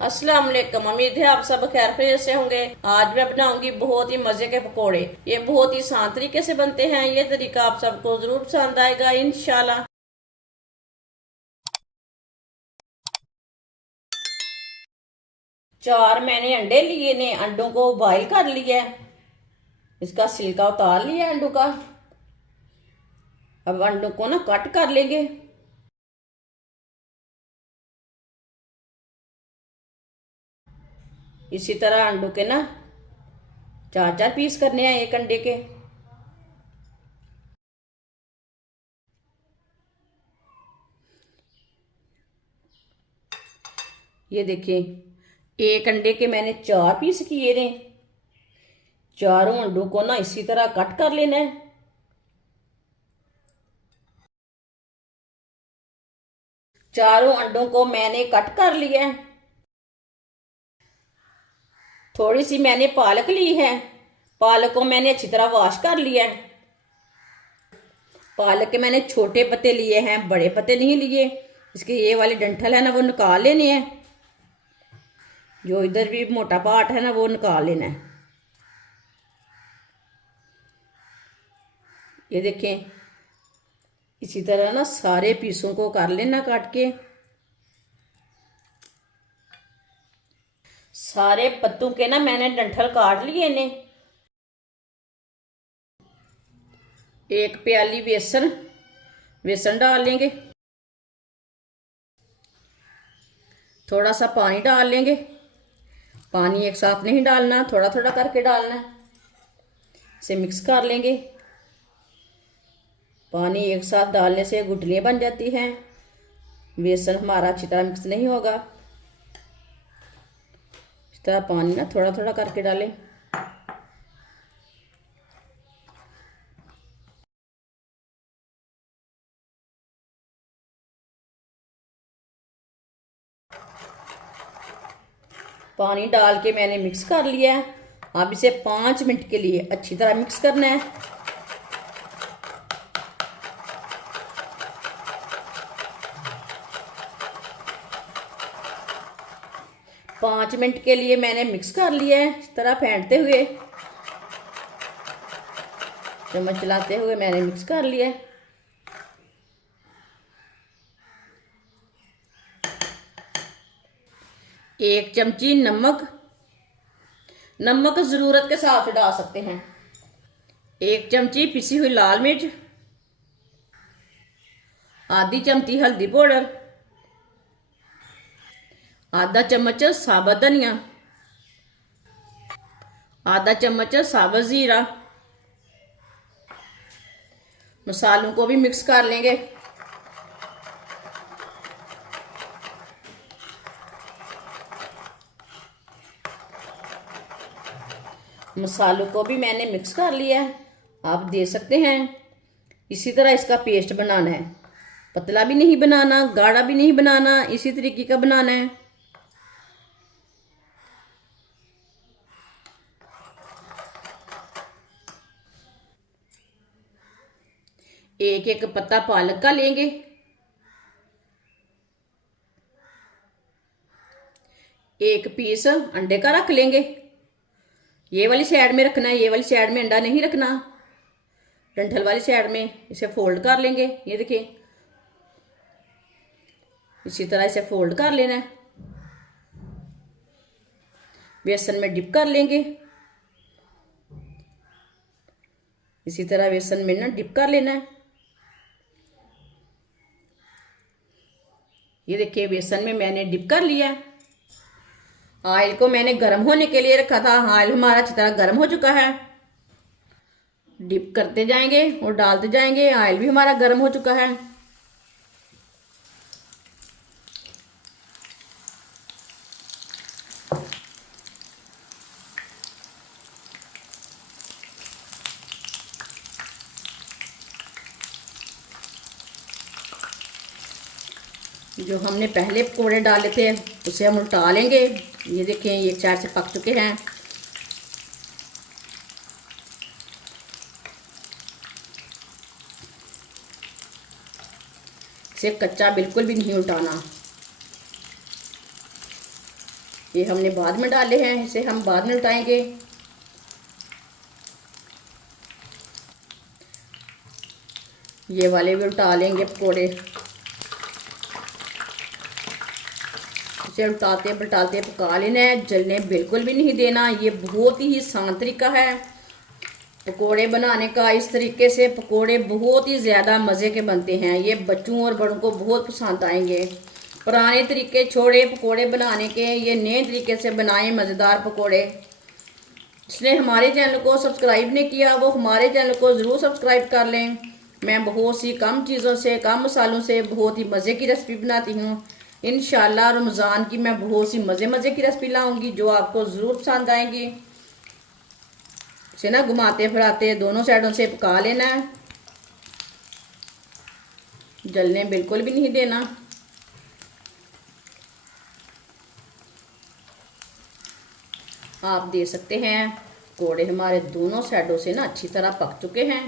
अस्सलाम वालेकुम। उम्मीद है आप सब खैर खैरियत से होंगे। आज मैं बनाऊंगी बहुत ही मजे के पकोड़े। ये बहुत ही आसान तरीके से बनते हैं। ये तरीका आप सबको जरूर पसंद आएगा इंशाल्लाह। 4 मैंने अंडे लिए ने, अंडों को बॉईल कर लिया है, इसका छिलका उतार लिया अंडों का। अब अंडों को ना कट कर लेंगे। इसी तरह अंडों के ना 4-4 पीस करने हैं एक अंडे के। ये देखिए, एक अंडे के मैंने 4 पीस किए ने। चारों अंडों को ना इसी तरह कट कर लेना है। चारों अंडों को मैंने कट कर लिया है। थोड़ी सी मैंने पालक ली है, पालक को मैंने अच्छी तरह वॉश कर लिया है। पालक के मैंने छोटे पत्ते लिए हैं, बड़े पत्ते नहीं लिए। इसके ये वाले डंठल है ना वो निकाल लेने हैं। जो इधर भी मोटा पार्ट है ना वो निकाल लेना है। ये देखें, इसी तरह ना सारे पीसों को कर लेना काट के। सारे पत्तों के ना मैंने डंठल काट लिए ने। एक प्याली बेसन डाल लेंगे। थोड़ा सा पानी डाल लेंगे। पानी एक साथ नहीं डालना, थोड़ा थोड़ा करके डालना है। इसे मिक्स कर लेंगे। पानी एक साथ डालने से गुठलियाँ बन जाती हैं, बेसन हमारा अच्छी तरह मिक्स नहीं होगा। इस तरह पानी ना थोड़ा थोड़ा करके डालें। पानी डाल के मैंने मिक्स कर लिया है। अब इसे 5 मिनट के लिए अच्छी तरह मिक्स करना है। पाँच मिनट के लिए मैंने मिक्स कर लिया है। इस तरह फेंटते हुए, चम्मच चलाते हुए मैंने मिक्स कर लिया है। एक चमची नमक ज़रूरत के साथ डाल सकते हैं। एक चमची पिसी हुई लाल मिर्च, आधी चमची हल्दी पाउडर, आधा चम्मच साबुत धनिया, आधा चम्मच साबुत ज़ीरा। मसालों को भी मिक्स कर लेंगे। मसालों को भी मैंने मिक्स कर लिया है। आप देख सकते हैं। इसी तरह इसका पेस्ट बनाना है। पतला भी नहीं बनाना, गाढ़ा भी नहीं बनाना, इसी तरीके का बनाना है। एक एक पत्ता पालक का लेंगे। एक पीस अंडे का रख लेंगे। ये वाली साइड में रखना है, ये वाली साइड में अंडा नहीं रखना। डंठल वाली साइड में इसे फोल्ड कर लेंगे। ये देखिए, इसी तरह इसे फोल्ड कर लेना है। बेसन में डिप कर लेंगे। इसी तरह बेसन में ना डिप कर लेना है। ये देखिए, बेसन में मैंने डिप कर लिया। ऑयल को मैंने गर्म होने के लिए रखा था। ऑयल हमारा अच्छी तरह गर्म हो चुका है। डिप करते जाएंगे और डालते जाएंगे। ऑयल भी हमारा गर्म हो चुका है। जो हमने पहले पकौड़े डाले थे उसे हम उल्टा लेंगे। ये देखें, ये एक साइड से पक चुके हैं। इसे कच्चा बिल्कुल भी नहीं उल्टाना। ये हमने बाद में डाले हैं, इसे हम बाद में उठाएंगे। ये वाले भी उठा लेंगे पकोड़े। इसे उल्टाते पलटाते पका लेना है, जलने बिल्कुल भी नहीं देना। ये बहुत ही आसान तरीका है पकोड़े बनाने का। इस तरीके से पकोड़े बहुत ही ज़्यादा मज़े के बनते हैं। ये बच्चों और बड़ों को बहुत पसंद आएंगे। पुराने तरीके छोड़े पकोड़े बनाने के, ये नए तरीके से बनाए मज़ेदार पकोड़े। जिसने हमारे चैनल को सब्सक्राइब नहीं किया वो हमारे चैनल को ज़रूर सब्सक्राइब कर लें। मैं बहुत सी कम चीज़ों से, कम मसालों से बहुत ही मज़े की रेसिपी बनाती हूँ। इंशाल्लाह रमज़ान की मैं बहुत सी मज़े की रेसिपी लाऊंगी जो आपको ज़रूर पसंद आएंगी। इसे ना घुमाते फिराते दोनों साइडों से पका लेना है, जलने बिल्कुल भी नहीं देना। आप देख सकते हैं पकोड़े हमारे दोनों साइडों से ना अच्छी तरह पक चुके हैं,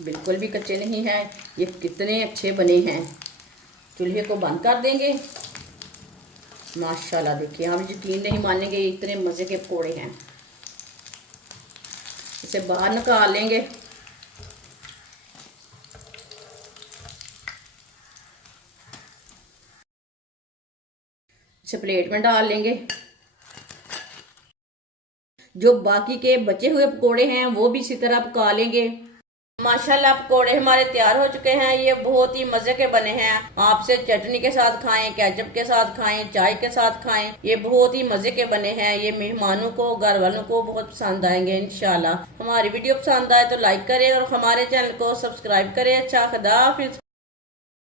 बिल्कुल भी कच्चे नहीं हैं। ये कितने अच्छे बने हैं। चूल्हे को बंद कर देंगे। माशाल्लाह देखिए, आप यकीन नहीं मानेंगे इतने मज़े के पकोड़े हैं। इसे बाहर निकाल लेंगे। इसे प्लेट में डाल लेंगे। जो बाकी के बचे हुए पकोड़े हैं वो भी इसी तरह पका लेंगे। माशाल्लाह पकोड़े हमारे तैयार हो चुके हैं। ये बहुत ही मजे के बने हैं। आपसे चटनी के साथ खाएं, केचप के साथ खाएं, चाय के साथ खाएं। ये बहुत ही मजे के बने हैं। ये मेहमानों को, घर वालों को बहुत पसंद आएंगे इंशाल्लाह। हमारी वीडियो पसंद आए तो लाइक करें और हमारे चैनल को सब्सक्राइब करें। अच्छा, खुदा हाफिज।